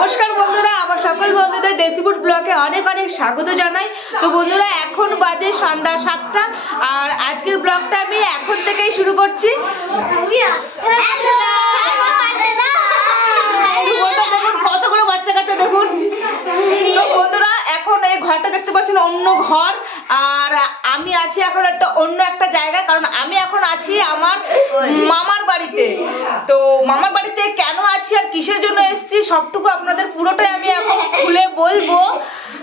নমস্কার বন্ধুরা, আমার সকল বন্ধুদের দেশি ফুড ব্লগে অনেক অনেক স্বাগত জানাই। তো বন্ধুরা, এখন বাজে সন্ধ্যা 7টা আর আজকের ব্লগটা আমি এখন থেকেই শুরু করছি। দেখুন কতগুলো বাচ্চা কাচ্চা দেখুন। তো বন্ধুরা, এখন এই ঘরটা দেখতে পাচ্ছেন অন্য ঘর, আর আমি আছি এখন অন্য একটা জায়গায়, কারণ আমি এখন আছি আমার মামার বাড়িতে। তো মামার বাড়িতে কেন আছি আর কিসের জন্য এসেছি সবটুকু আপনাদের পুরোটাই আমি এখন খুলে বলবো।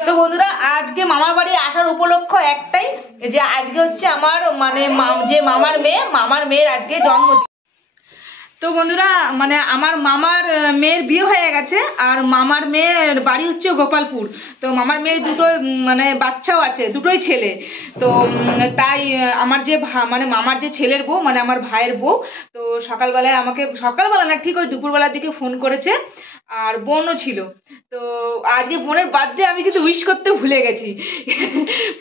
তো বন্ধুরা, আজকে মামার বাড়ি আসার উপলক্ষ একটাই, যে আজকে হচ্ছে আমার যে মামার মেয়ের আজকে জন্মদিন। তো বন্ধুরা, আমার মামার মেয়ের বিয়ে হয়ে গেছে, আর মামার মেয়ের বাড়ি হচ্ছে গোপালপুর। তো মামার মেয়ের দুটো বাচ্চাও আছে, দুটোই ছেলে। তো তাই আমার যে মামার যে ছেলের বউ, আমার ভাইয়ের বউ, তো সকালবেলায় আমাকে, সকালবেলা না ঠিক ওই দুপুরবেলার দিকে ফোন করেছে, আর বোনও ছিল। তো আজকে বোনের বার্থডে আমি কিন্তু উইশ করতে ভুলে গেছি।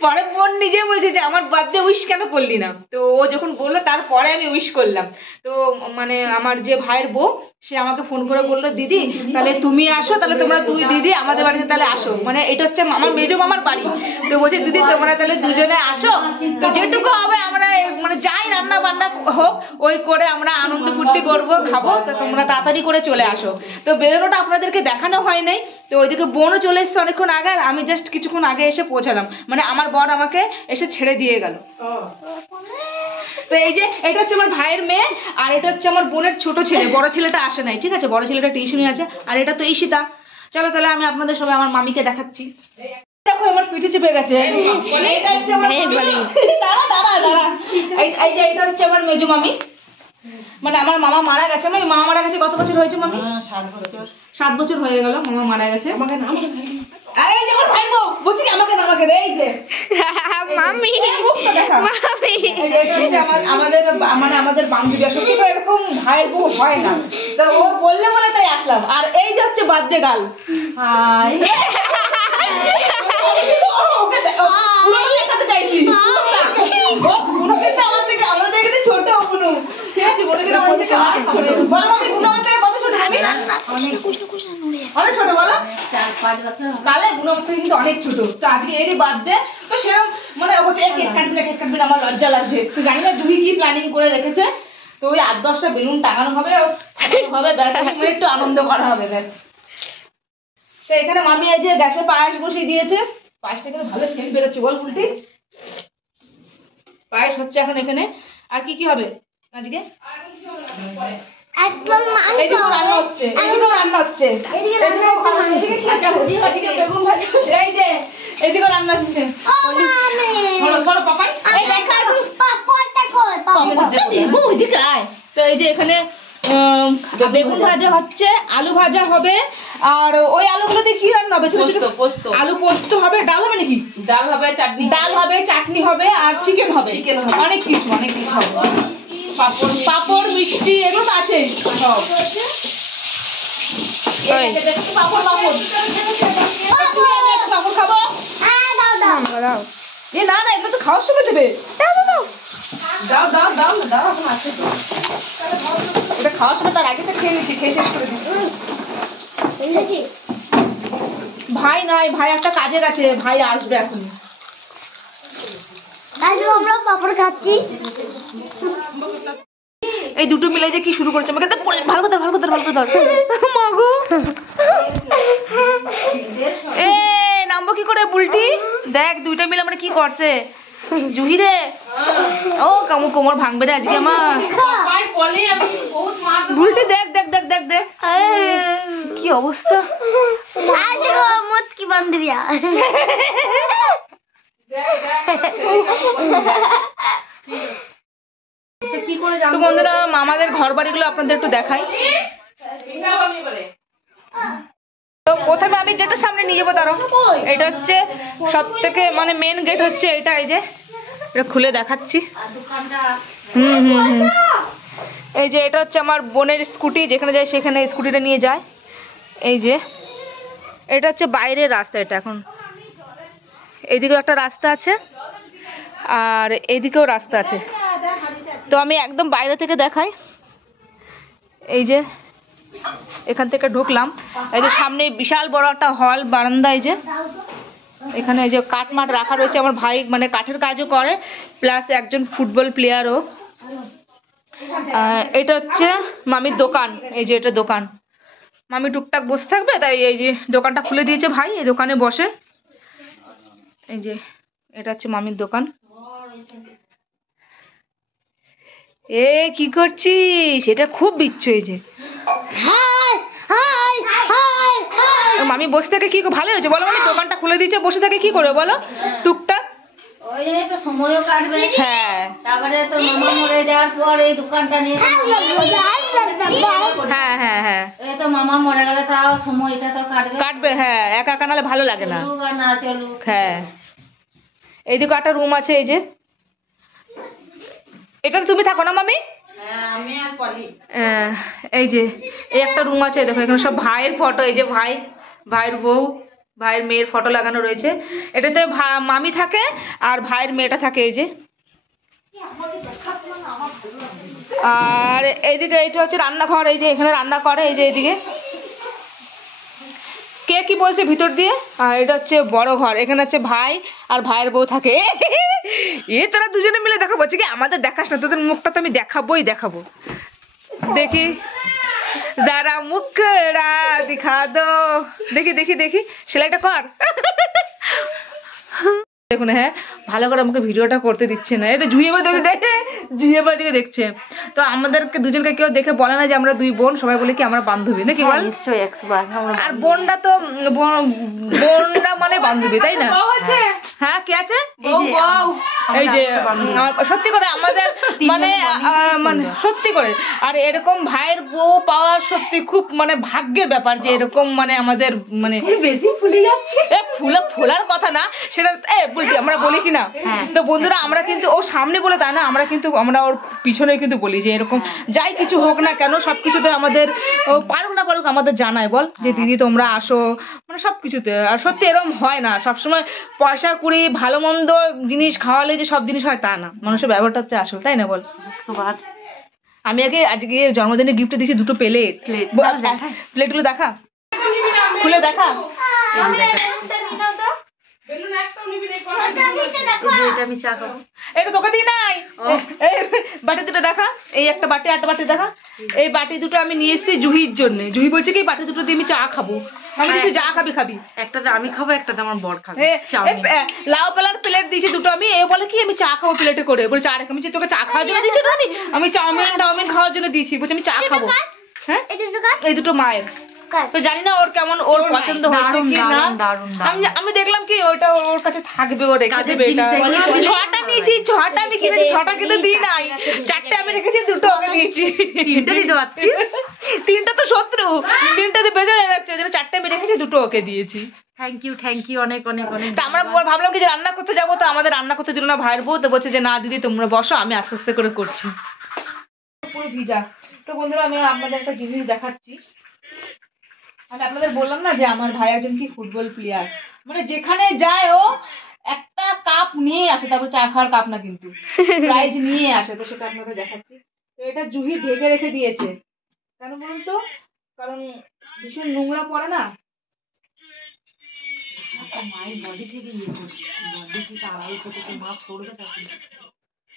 পরে বোন নিজে বলছে যে আমার বার্থডে উইশ কেন করলি না। তো ও যখন বললো তারপরে আমি উইশ করলাম। তো আমার যে ভাইয়ের বউ, সে আমাকে ফোন করে বললো, দিদি তাহলে তুমি আসো, তাহলে তোমরা দুই দিদি আমাদের বাড়িতে তাহলে আসো। এটা হচ্ছে আমার মেজো মামার বাড়ি। তো বলছে দিদি তোমরা তাহলে দুজনে আসো, তো যেটুকু হবে আমরা যাই রান্না বান্না হোক ওই করে আমরা আনন্দ ফুর্তি করবো, খাবো। তো তোমরা তাড়াতাড়ি করে চলে আসো। তো বেরোনোটা আপনাদেরকে দেখানো হয় নাই। তো ওইদিকে বোনও চলে এসছে অনেকক্ষণ আগে, আর আমি জাস্ট কিছুক্ষণ আগে এসে পৌঁছালাম। আমার বর আমাকে এসে ছেড়ে দিয়ে গেল। তো এই যে এটা হচ্ছে আমার ভাইয়ের মেয়ে, আর এটা হচ্ছে আমার বোনের ছোট ছেলে। বড় ছেলেটা আসে নাই, ঠিক আছে, বড় ছেলেটা টিউশনে আছে। আর এটা তো ঈশিতা। চলো তাহলে আমি আপনাদের সবাই আমার মামিকে দেখাচ্ছি। দেখো আমার পিঠে চেপে গেছে। এটা হচ্ছে আমার এটা হচ্ছে আমার মেজো মামি। আমার মামা মারা গেছে। মামা মারা গেছে কত বছর হয়েছে মামি? 7 বছর। 7 বছর হয়ে গেল মামা মারা গেছে। এই যে আমার ভাই বউ বলছি কি আমাকে এই যে মামি মামি এটা হচ্ছে আমাদের বান্ধবী। সত্যি তো এরকম ভাইয়ের বউ হয় না, তো ও বললে বলে তাই আসলাম। আর এই যে হচ্ছে বার্থডে গার্ল। হাই ওকে দেখাতে চাইছি। বুনু কিন্তু আমাদের থেকে ছোট। বুনু ঠিক আছে, বুনু কিন্তু আমাদের থেকে অনেক ছোট। বলো মামি, বুনু আমাদের থেকে কত ছোট? অনেক ছোট বলো। 4-5 বছর। তাহলে বুনু আমাদের থেকে কিন্তু অনেক ছোট। তো আজকে এরই বার্থডে। তো সেরকম কেক কাটবি আমার লজ্জা লাগছে। তো জানি না জুহি কি প্ল্যানিং করে রেখেছে। তো ওই 8-10টা বেলুন টাঙানো হবে, ব্যাস একটু আনন্দ করা হবে ব্যাস। তো এখানে মামি এই যে গ্যাসে পায়েস বসিয়ে দিয়েছে। পায়েসটা কিন্তু ভালো সেন্ট বেরোচ্ছে বল উল্টি। পায়েস হচ্ছে এখন এখানে। আর কি কি হবে আজকে? একদম মাংস রান্না হচ্ছে, এদিকে রান্না হচ্ছে, বেগুন ভাজি, এই যে এদিকে রান্না হচ্ছে। সরো পাপাই, এই দেখো পাপড় দেখো, তো এই যে এখানে বেগুন ভাজা হচ্ছে, আলু ভাজা হবে, আর ওই আলুগুলোতে কি রান্না হবে? ছোট ছোট আলু পোস্ত হবে। ডাল হবে নাকি? ডাল হবে, চাটনি হবে, আর চিকেন হবে। অনেক কিছু হবে। পাপড় মিষ্টি এগুলো তো আছে সব। পাপড় খাবো। না এগুলো তো খাওয়ার সময় দেবে। দাও এখন আছে তো। ওটা খাওয়ার সময় তার আগে তো খেয়ে নিচ্ছি, খেয়ে শেষ করে দিচ্ছি। ভাই নাই, ভাই একটা কাজে গেছে, ভাই আসবে এখন। আমরা পাপড় খাচ্ছি। এই দুটো মিলে যে কি শুরু করছে আমাকে। ভালো করে ধর মাগো। এ নামবো কি করে বুলটি? দেখ দুইটা মিলে আমরা কি করছে। জুহি রে, ও কোমর ভাঙবে রে আজকে আমার। বুলটি দেখ কি অবস্থা। কি বান্ধবিয়া। তো বন্ধুরা, মামাদের ঘর বাড়িগুলো আপনাদের একটু দেখাই। তো প্রথমে আমি গেটের সামনে নিয়ে যাবো। তারও এটা হচ্ছে সব থেকে মেন গেট হচ্ছে এটা। এই যে এটা খুলে দেখাচ্ছি। এই যে এটা হচ্ছে আমার বোনের স্কুটি, যেখানে যায় সেখানে স্কুটিটা নিয়ে যায়। এই যে এটা হচ্ছে বাইরের রাস্তা। এটা এখন এইদিকেও একটা রাস্তা আছে, আর এইদিকেও রাস্তা আছে। তো আমি একদম বাইরে থেকে দেখাই। এই যে এখান থেকে ঢুকলাম, এই যে সামনে বিশাল বড় একটা হল বারান্দা, এই যে এখানে এই যে কাঠ মাঠ রাখা রয়েছে। আমার ভাই মানে কাঠের কাজও করে, প্লাস একজন ফুটবল প্লেয়ারও। এটা হচ্ছে মামির দোকান, এই যে এটা দোকান, মামি টুকটাক বসে থাকবে তাই এই যে দোকানটা খুলে দিয়েছে ভাই, এই দোকানে বসে। এই যে এটা হচ্ছে মামির দোকান। এ কি করছিস? এটা খুব বিচ্ছু, এই যে মামি বসে থাকে কি ভালো হয়েছে বলো, মানে দোকানটা খুলে দিয়েছে, বসে থাকে কি করে বলো টুকটাক। সময়ও কাটবে, হ্যাঁ তারপরে তোর মামা মরে যাওয়ার পর এই দোকানটা নিয়ে হ্যাঁ হ্যাঁ হ্যাঁ এই তো মামা মরে গেলে তাও সময়টা তো কাটবে। হ্যাঁ একা একা নাহলে ভালো লাগে না। চলুক আর না চলুক। হ্যাঁ এইদিকে একটা রুম আছে, এই যে এটাতে তুমি থাকো না মামি? আমি আর পলি এই যে এই একটা রুম আছে, দেখো এখানে সব ভাইয়ের ফটো, এই যে ভাইয়ের বউ, ভাইয়ের মেয়ের ফটো লাগানো রয়েছে। এটাতে মামি থাকে আর ভাইয়ের মেয়েটা থাকে, এই যে। আর এইদিকে এইটা হচ্ছে রান্নাঘর, এই যে এখানে রান্না করে, এই যে এইদিকে কে কি বলছে ভিতর দিয়ে। আর এটা হচ্ছে বড় ঘর, এখানে হচ্ছে ভাই আর ভাইয়ের বউ থাকে। তোরা দুজনে মিলে দেখা বলছে কি আমাদের দেখাস না, তোদের মুখটা তো আমি দেখাবো। দেখি যারা মুখরা দিখা দো, দেখি সেলাইটা কর। দেখুন হ্যাঁ ভালো করে আমাকে ভিডিওটা করতে দিচ্ছে না, এই তো জুইয়ে দিকে দেখছে। তো আমাদেরকে দুজনকে কেউ দেখে বলে না যে আমরা দুই বোন, সবাই বলে কি আমরা বান্ধবী নাকি বল? নিশ্চয়ই 100 আর বোনটা তো বোনটা মানে বান্ধবী, তাই না? হ্যাঁ কে আছে? এই যে সত্যি কথা আমাদের মানে সত্যি করে, আর এরকম ভাইয়ের বউ পাওয়া সত্যি খুব মানে ভাগ্যের ব্যাপার, যে এরকম মানে আমাদের মানে বেশি ফুলে যাচ্ছে। ফোলার কথা না সেটা বলছি, আমরা বলি কি না? তো বন্ধুরা আমরা কিন্তু ও সামনে বলে তা না, আমরা ওর পিছনে কিন্তু বলি যে এরকম যাই কিছু হোক না কেন সবকিছুতে আমাদের পারুক না পারুক আমাদের জানায়, বল যে দিদি তোমরা আসো, মানে সবকিছুতে। আর সত্যি এরকম হয় না, সবসময় পয়সা কুড়ি ভালো মন্দ জিনিস খাওয়ালে যে সব জিনিস হয় তা না, মানুষের ব্যবহারটা হচ্ছে আসল, তাই না বল? আমি আজকে জন্মদিনে গিফট দিয়েছি দুটো প্লেটগুলো দেখা, খুলে দেখা। বাটি দুটো দেখা, এই একটা বাটি একটা বাটি দেখা। এই বাটি দুটো আমি নিয়ে এসেছি জুহির জন্য। জুহি বলছে কি বাটি দুটো দিয়ে আমি চা খাবো। আমি তুই যা খাবি, একটাতে আমি খাবো একটাতে আমার বর খাবে। লাউ পালার প্লেট দিয়েছি দুটো আমি, এ বলে কি আমি চা খাবো প্লেটে করে, বলে চা রেখে। আমি তোকে চা খাওয়ার জন্য দিয়েছি না, আমি চাউমিন খাওয়ার জন্য দিয়েছি, বলছি আমি চা খাবো। হ্যাঁ এই দুটো মায়ের, তো জানি না ওর কেমন, ওর পছন্দ হয়েছে কি না। আমি দেখলাম কি ওটা ওর কাছে থাকবে, ও রেখে দেবে। এটা 6টা নিয়েছি, 6টা আমি কিনেছি, 6টা কিন্তু দিই নাই, 4টে আমি রেখেছি, 2টো ওকে দিয়েছি। 3টে দিতে পারতিস, 3টা তো শত্রু, 3টাতে বেজে যাচ্ছে, 4টে আমি রেখেছি, 2টো ওকে দিয়েছি। থ্যাংক ইউ অনেক। আমরা ভাবলাম কি যে রান্না করতে যাবো, তো আমাদের রান্না করতে দিল না ভাইয়ের বউ, তো বলছে যে না দিদি তোমরা বসো, আমি আস্তে আস্তে করে করছি। পুরো ভিজা। তো বন্ধুরা আমি আপনাদের একটা জিনিস দেখাচ্ছি। আমি আপনাদের বললাম না যে আমার ভাই একজন কি ফুটবল প্লেয়ার, মানে যেখানে যায় ও একটা কাপ নিয়ে আসে, তারপর চা খাওয়ার কাপ না কিন্তু প্রাইজ নিয়ে আসে। তো সেটা আপনাদের দেখাচ্ছি। তো এটা জুহি ঢেকে রেখে দিয়েছে, কেন বলুন তো? কারণ ভীষণ নোংরা পড়ে না, মায়ের বডি থেকে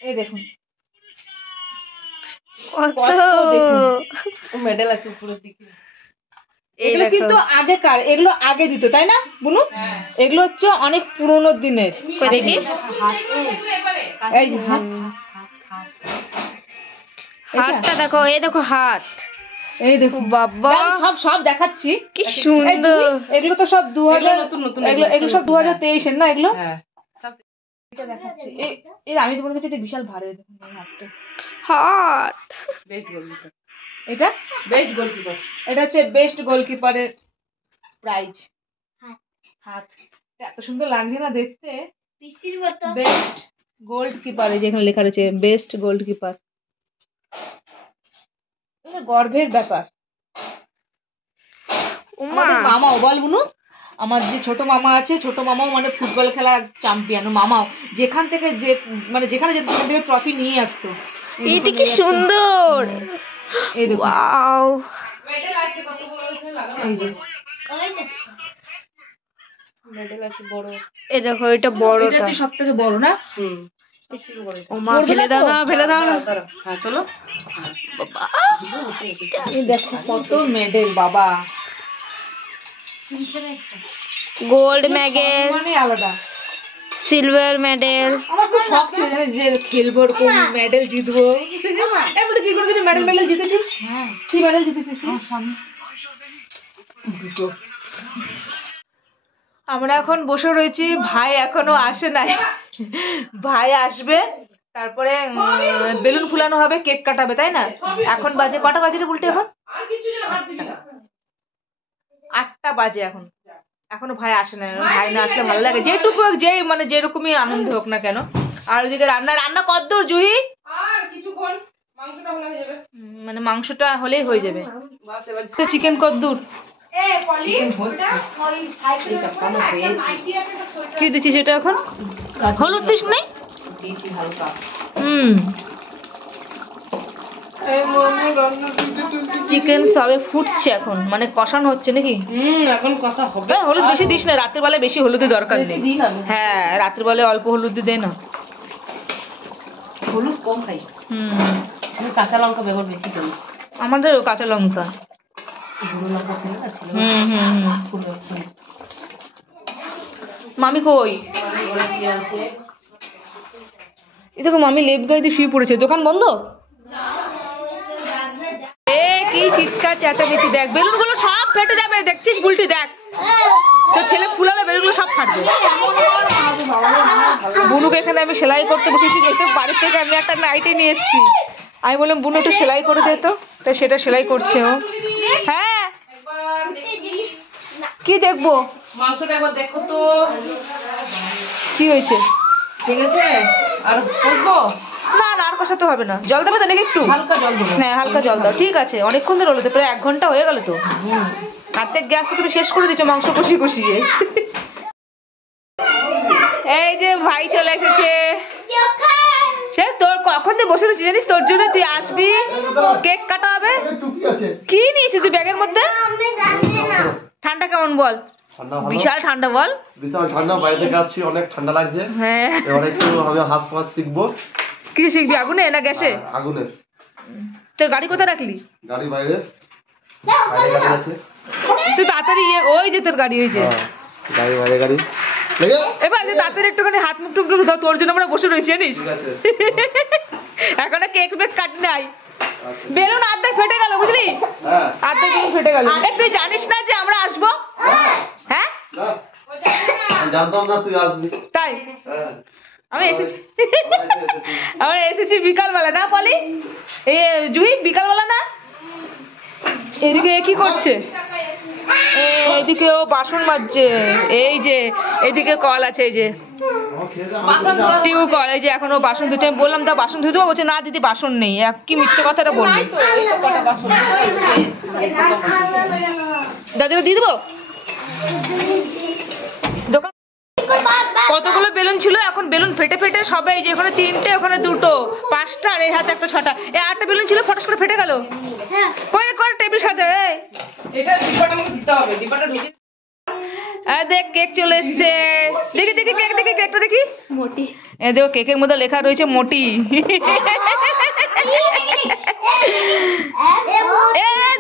এই দেখুন মেডেল আছে উপরের দিকে। এগুলো কিন্তু আগেকার, এগুলো আগে দিত তাই না বুনু? এগুলো হচ্ছে অনেক পুরোনো দিনের। দেখি এই যে হাতটা দেখো, এই দেখো হাত, এই দেখো বাবা, সব দেখাচ্ছি কি সুন্দর। এগুলো তো সব 2000 নতুন, এগুলো সব 2023 এর না এগুলো। এটা দেখাচ্ছি, আমি তোমার কাছে এটা বিশাল ভারী, দেখুন হাতটা হাত বেস্ট গোলকিপার, এটা বেস্ট গোলকিপার, এটা হচ্ছে বেস্ট গোলকিপারের প্রাইজ। হাত এত সুন্দর লাগছে না দেখতে, বেস্ট গোলকিপার, এই যেখানে লেখা রয়েছে বেস্ট গোলকিপার। গর্বের ব্যাপার। মামাও বল বুনু, আমার যে ছোট মামা আছে, ছোট মামাও মানে ফুটবল খেলার চ্যাম্পিয়ন। মামাও যেখান থেকে মানে যেখানে যেত সেখান থেকে ট্রফি নিয়ে আসতো। এটা কি সুন্দর, এই দেখো এই যে এই দেখো এটা বড়, এটা হচ্ছে সবথেকে বড় না? ও মা ফেলে দাও না, ফেলে দাও না। হ্যাঁ চলো। এই দেখো কত মেডেল বাবা, গোল্ড মেডেল, মানে আলাদা। Silver medal. আমার খুব শখ ছিল জানিস যে খেলবো, এরকম মেডেল জিতবো। এমনি কি করে মেডেল জিতেছিস? হ্যাঁ, কি মেডেল জিতেছিস? আমরা এখন বসে রয়েছি, ভাই এখনো আসে নাই। ভাই আসবে, তারপরে বেলুন ফুলানো হবে, কেক কাটাবে, তাই না? এখন বাজে কটা বাজে রে উল্টে? এখন 8টা বাজে। এখনো ভাই আসে না। ভাই না আসলে ভালো লাগে, যেটুকু যেই মানে যেরকমই আনন্দ হোক না কেন। আর ওইদিকে রান্না কতদূর জুহি? মানে মাংসটা হলেই হয়ে যাবে। চিকেন কতদূর? কি দিচ্ছিস এটা এখন? হলুদ দিস নাই? চিকেন সবে ফুটছে এখন, মানে কষানো হচ্ছে নাকি? এখন কষা হবে। হলুদ বেশি দিস না, রাতের বেলায় বেশি হলুদের দরকার নেই। হ্যাঁ, রাতের বেলায় অল্প হলুদ দিয়ে দে না, হলুদ কম খাই। কাঁচা লঙ্কা ব্যবহার বেশি করি। আমাদেরও কাঁচা লঙ্কা। মামি কই? এই দেখো মামি লেপ গায়ে দিয়ে শুয়ে পড়েছে। দোকান বন্ধ? কি চিৎকার চেঁচামেচি! দেখ বেলুন গুলো সব ফেটে যাবে, দেখছিস বুলটি? দেখ তো ছেলে ফুলালে বেলুন গুলো সব ফাটবে। বুনুকে এখানে আমি সেলাই করতে বসেছি, যেহেতু বাড়ির থেকে আমি একটা নাইটি নিয়ে এসেছি। আমি বললাম বুনু একটু সেলাই করে দে তো, তাই সেটা সেলাই করছে ও। হ্যাঁ, কি দেখবো? মাংসটা একবার দেখো তো কি হয়েছে। ঠিক আছে, আর কষবো না না, আর কষাতে হবে না। জল দেবে তো নাকি একটু? হালকা জল দেবো। হ্যাঁ, হালকা জল দাও। ঠিক আছে, অনেকক্ষণ ধরে হলো তো, প্রায় 1 ঘন্টা হয়ে গেল তো। হাতের গ্যাস তো তুমি শেষ করে দিচ্ছ মাংস কষিয়ে কষিয়ে। এই যে ভাই চলে এসেছে। সে তোর কখন দিয়ে বসে রয়েছি জানিস, তোর জন্য। তুই আসবি, কেক কাটা হবে। কি নিয়েছিস তুই ব্যাগের মধ্যে? ঠান্ডা কেমন বল? বিশাল ঠান্ডা বল। বিশাল ঠান্ডা, বাইরে থেকে আসছি, অনেক ঠান্ডা লাগছে। হ্যাঁ, এবারে একটু আমি হাত সমাজ শিখবো। কি শিখবি, আগুনে না গ্যাসে? আগুনে। তোর গাড়ি কোথায় রাখলি? গাড়ি বাইরে, বাইরে গাড়ি আছে। তুই তাড়াতাড়ি ওই যে তোর গাড়ি, ওই যে গাড়ি বাইরে গাড়ি। এবার তাড়াতাড়ি একটুখানি হাত মুখ টুক দাও, তোর জন্য আমরা বসে রয়েছি জানিস। এখনো কেক বেক কাট নাই, বেলুন আর্ধেক ফেটে গেল বুঝলি, আর্ধেক বেলুন ফেটে গেল। তুই জানিস না যে আমরা আসবো? হ্যাঁ, জানতাম না তুই আসবি। তাই আমি এসেছি বিকালবেলা না পলি? এই জুহি বিকালবেলা না? এদিকে কি করছে? এদিকে ও বাসন মাজছে। এই যে এদিকে কল আছে, এই যে টিউ কল, এই যে এখনো বাসন ধুচ্ছে। আমি বললাম তা বাসন ধুয়ে দেবো, বলছে না দিদি বাসন নেই। কি মিথ্যে কথাটা বলবে। দাদাকে দিয়ে দেবো। দোকান কতগুলো বেলুন ছিল, এখন বেলুন ফেটে ফেটে সবাই, যে ওখানে 3টে, ওখানে 2টো, 5টা, আর এই হাতে একটা 6টা, এই 8টা বেলুন ছিল, ফটাস করে ফেটে গেল। কই করে টেবিল সাজা। এটা ডিব্বাটা আমাকে দিতে হবে, ডিব্বাটা ঢুকে। দেখ কেক চলে এসছে। দেখি দেখি কেক, দেখি কেকটা দেখি। মোটি। দেখো কেকের মধ্যে লেখা রয়েছে মোটি।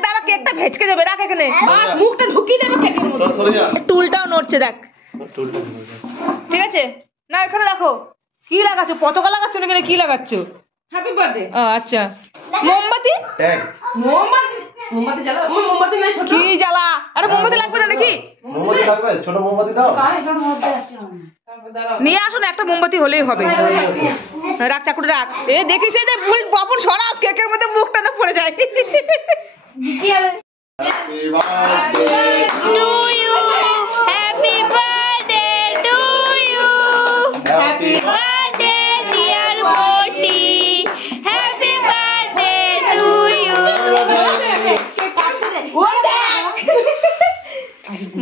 দাঁড়া, কেকটা ভেজকে যাবে, রাখ এখানে। মুখটা ঢুকিয়ে দেবে কেকের মধ্যে। টুলটাও নড়ছে দেখ। ঠিক আছে না, এখানে রাখো। কি লাগাচ্ছ? পতাকা লাগাচ্ছ নাকি? কি লাগাচ্ছ? Happy birthday. আচ্ছা, মোমবাতি। মোমবাতি জ্বালা। মোমবাতি নাই ছোট। কি জ্বালা? আরে মোমবাতি লাগবে না নাকি? মোমবাতি লাগবে, ছোট মোমবাতি দাও। নিয়ে আসুন, একটা মোমবাতি হলেই হবে। রাখ, চাকুটা রাখ। দেখিস এই যে বাপন সরা, কেকের মধ্যে মুখটা না পড়ে যায়।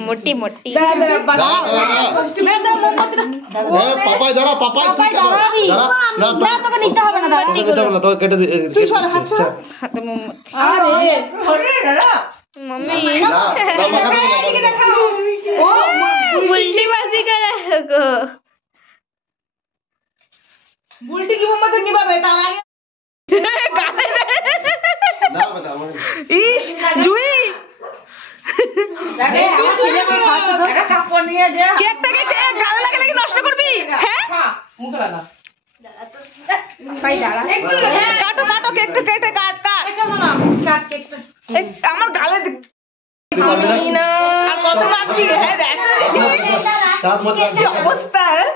मोटी मोटी দাঁড়া দাঁড়া দাঁড়া, মোমবাতিটা পাপাই দাঁড়া, পাপাই তুই কেন? দাঁড়া, না তোকে নিতে হবে না, তোকে কেটে দে। তুই সর হাত সর আরে मम्मी না, মাখা দেবো না, ও उल्टी बाजी करा को বুলটি কি মোমবাতি নিবাবে তার আগে গালে দে। না বেটা, আমার ইস জুই কেকটাকে গালে লাগলে কি নষ্ট করবি হ্যাঁ মুখে লাগা কাটো কাটো কেকটা কেটে কাট কাট এই, আমার গালে তুই পারবি না? আর কত মাখবি হ্যাঁ দেখ দাঁত মত লাগ কি অবস্থা হ্যাঁ?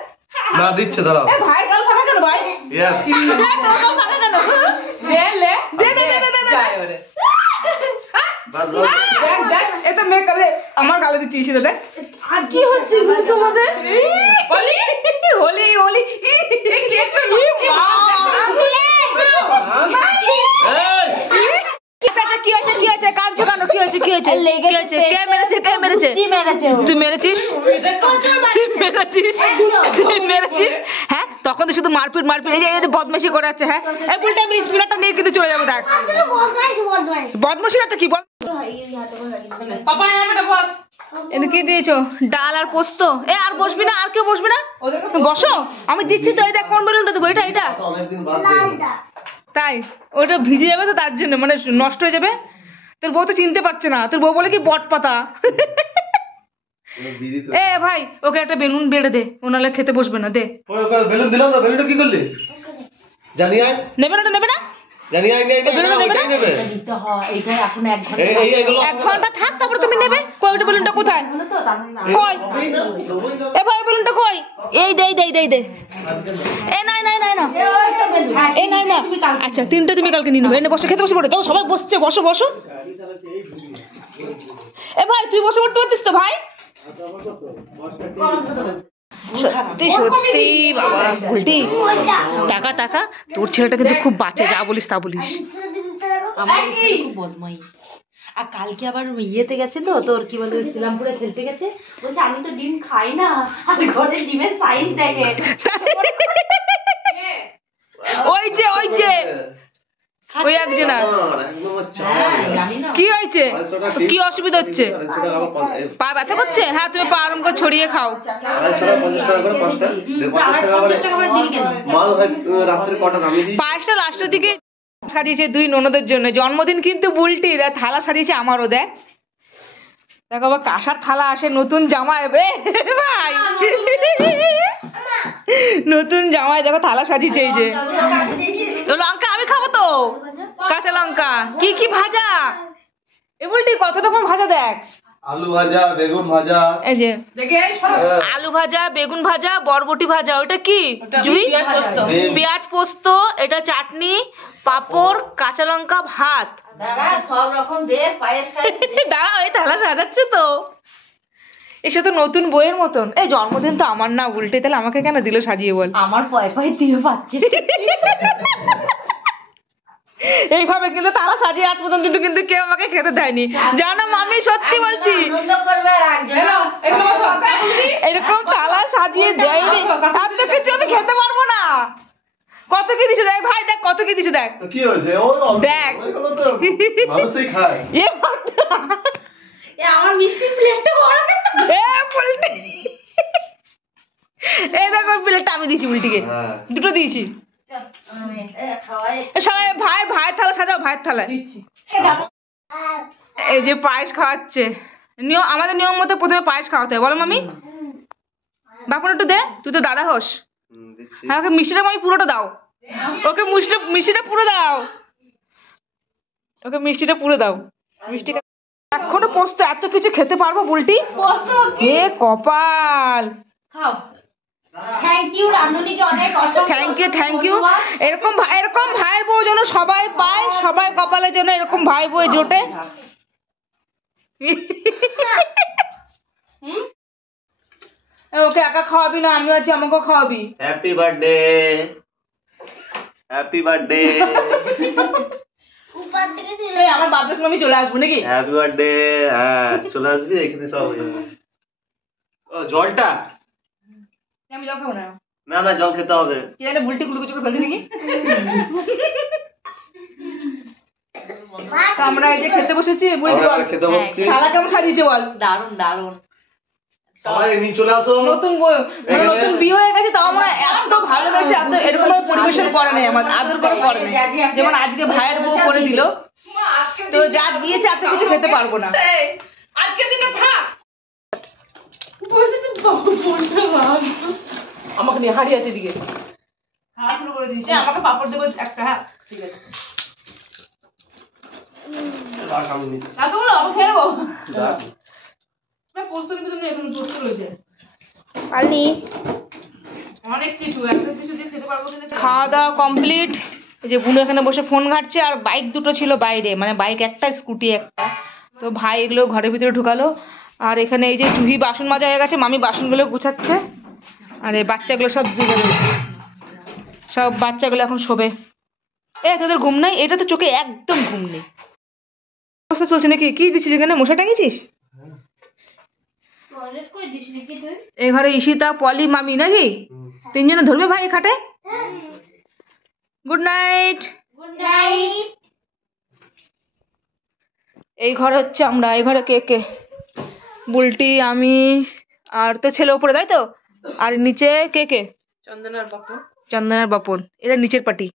না দিচ্ছে, দাঁড়াও। এ ভাই গাল ফাঁকা কেন ভাই Yes. এ, তোর গাল ফাঁকা কেন দে দে দে দে দে দে বাস, বাস। এ তো মেয়ে গালে আমার গালে দিচ্ছিস দেখ আর কি হচ্ছে এগুলো তোমাদের হোলি হোলি হোলি এই কেকটা ই এই, কি আছে কি আছে কাঁদছো কেন কি হয়েছে কি হয়েছে কি হয়েছে কে মেরেছে কে মেরেছে তুই মেরেছিস তুই মেরেছিস হ্যাঁ তখন তো শুধু মারপিট মারপিট এই যে বদমাশি করে যাচ্ছে হ্যাঁ এই বুলটা আমি স্পিনারটা নিয়ে কিন্তু চলে যাবো দেখ বদমাশিটা কি বল পাপা এখানে বস এনে কি দিয়েছো ডাল আর পোস্ত এ আর বসবি না আর কেউ বসবি না বসো আমি দিচ্ছি তো এই দেখ কোন বেলুনটা দেবো এটা এটা তো অনেকদিন বাদ দিয়ে। তাই ওটা ভিজে যাবে তো তার জন্য মানে নষ্ট হয়ে যাবে তোর বউ তো চিনতে পারছে না তোর বউ বলে কি বট পাতা কোনো বিড়ি তো- এ ভাই ওকে একটা বেলুন বেড়ে দে ও নাহলে খেতে বসবে না দে ওই, ওকে বেলুন দিলাম না, বেলুনটা কি করলি? জানি আয়, নেবে না নেবে না জানি আয়, নেই, নেই, বেলুনটা না, নেবে ওইটাই না? নেবে। দিতে হয় এইটা এখন 1 ঘন্টা এগুলো 1 ঘন্টা থাক তারপরে তুমি নেবে কই ওটা বেলুনটা কোথায় হলো তো তার মানে না কই দেবোই না, দেবোই না। এ ভাই বেলুনটা কই এই দে দে দে দে এ নাই নাই নাই না এ নাই না আচ্ছা তিনটে তুমি কালকে নিয়ে নেবে এনে বসে খেতে বসে পড়ে দেখো সবাই বসছে বসো বসো এ ভাই তুই বসে পড়তে পারতিস তো ভাই সত্যি সত্যি বাবা উল্টি টাকা টাকা তোর ছেলেটা কিন্তু খুব বাচ্চা যা বলিস তা বলিস আমার ছেলে খুব বদমাইশ আর কালকে আবার ইয়েতে গেছে তো তোর কি বলে শ্রীরামপুরে খেলতে গেছে বলছে আমি তো ডিম খাই না আর ঘরে ডিমের সাইজ দেখে ওই যে ওই একজন আর একদম হ্যাঁ জানি না কি হয়েছে কি অসুবিধা হচ্ছে পা ব্যথা করছে হ্যাঁ তুমি পা আরাম করে ছড়িয়ে খাও 50 টাকা করে পাঁচটা, দিয়ে 50 টাকা করে 50 টাকা করে দিবি কেন মাল হয় রাত্রে কটা নামিয়ে দিই। পায়েসটা লাস্টের দিকে সাজিয়েছে 2 ননদের জন্য জন্মদিন কিন্তু বুলটির আর থালা সাজিয়েছে আমারও দেখ দেখো আবার কাঁসার থালা আসে নতুন জামাই বে ভাই নতুন জামাই দেখো থালা সাজিয়েছে এই যে লঙ্কা আমি খাবো তো কাঁচা লঙ্কা কি কি ভাজা এ বুলটি কত রকম ভাজা দেখ আলু ভাজা, বেগুন ভাজা, এই যে হ্যাঁ, আলু ভাজা বেগুন ভাজা বরবটি ভাজা ওটা কি জুই ডিম। পেঁয়াজ পোস্ত এটা চাটনি পাঁপড় কাঁচা লঙ্কা ভাত দাদা সব রকম দে পায়েস খাই দাঁড়া ওই থালা সাজাচ্ছে তো এসে তো নতুন বইয়ের মতন এই জন্মদিন তো আমার না উল্টে তাহলে আমাকে কেন দিল সাজিয়ে বল আমার পয় পয় তুই পাচ্ছিস এইভাবে কিন্তু তালা সাজিয়ে আজ পর্যন্ত কিন্তু কেউ আমাকে খেতে দেয়নি জানো মামি সত্যি বলছি আনন্দ করবে আর একজন এরকম তালা সাজিয়ে দেয়নি তার তো কিছু আমি খেতে পারবো না কত কি দিছে দেখ ভাই দেখ কত কি দিছে দেখ তো কি হয়েছে? দেখ। ওইগুলো তো মানুষই খায়। এ বাবা, আমার মিষ্টির প্লেটটা বড় কেন এ উল্টি এই দেখো প্লেটটা আমি দিয়েছি উল্টিকে হ্যাঁ। দুটো দিয়েছি খাওয়াই এ সবাই ভাইয়ের থালা সাজাও ভাইয়ের থালায় এই যে পায়েস খাওয়াচ্ছে আমাদের নিয়ম মতো প্রথমে পায়েস খাওয়াতে হয় বলো মামি বাপন একটু দে তুই তো দাদা হোস দিচ্ছি। হ্যাঁ ওকে মিষ্টিটা মামি পুরোটা দাও ওকে মিষ্টিটা পুরো দাও ওকে মিষ্টিটা পুরো দাও মিষ্টি এখনো পোস্ত এত কিছু খেতে পারবো বুলটি হে কপাল খাও থ্যাংক ইউ রাঁধুনিকে অনেক অসংখ্য থ্যাংক ইউ এরকম ভাইয়ের বউ যেন সবাই পায় সবাই কপালের জন্য এরকম ভাই বউ জোটে ওকে একা খাওয়াবি না আমিও আছি আমাকেও খাওয়াবি হ্যাপি বার্থডে, হ্যাপি বার্থডে, আমার বার্থডে সময় আমি চলে আসবো নাকি হ্যাপি বার্থডে। হ্যাঁ, চলে আসবি, এখানে সব জলটা আমি জল খাবো না না না জল খেতে হবে কি জানে বুলটি কুলুকুচু করে ফেলছি নাকি তো আমরা এই যে খেতে বসেছি বুলটি আমরা খেতে বসছি থালা কেমন সাজিয়েছে বল দারুণ দারুণ। সবাই এমনি চলে আসো নতুন নতুন বিয়ে হয়ে গেছে তাও আমরা এত ভালোবেসে এত এরকম ভাবে পরিবেশন করে নাই আমাদের আদর করে করে নাই যেমন আজকে ভাইয়ের বউ করে দিল তো যা দিয়েছে এত কিছু খেতে পারবো না আজকে দিনে থাক বলছি তো ফোনটা ভাগ আমাকে নিয়ে হাড়ি আছে দিকে খাওয়া শুরু করে দিয়েছে আমাকে পাপড় দেবো একটা হ্যাঁ ঠিক আছে রাখ আমি নিচ্ছি। এতগুলো আমি খেয়ে নেবো রাখ। না পোস্ত নিবি তুমি এখন পোস্ত রয়েছে আলি অনেক কিছু একটা কিছু দিয়ে খেতে পারবো কিনা খাওয়া দাওয়া কমপ্লিট এই যে বুনু এখানে বসে ফোন ঘাটছে আর বাইক দুটো ছিল বাইরে মানে বাইক একটা স্কুটি একটা তো ভাই এগুলো ঘরের ভিতরে ঢুকালো আর এখানে এই যে জুহি বাসন মাজা হয়ে গেছে মামি বাসনগুলো গুছাচ্ছে আর এই বাচ্চাগুলো সব জুগে সব বাচ্চাগুলো এখন শোবে তোদের ঘুম নাই এটা তো চোখে একদম ঘুম নেই অবস্থা চলছে নাকি কি দিচ্ছিস এখানে মশা টাঙিয়েছিস এই ঘরে ঈশিতা পলি মামি নাকি তিনজনে ধরবে ভাই এই খাটে গুড নাইট এই ঘরে হচ্ছে আমরা এই ঘরে কে কে বুলটি আমি আর তো ছেলে উপরে তাই তো আর নিচে কে কে চন্দনার বাপু চন্দনার বাপন এরা নিচের পার্টি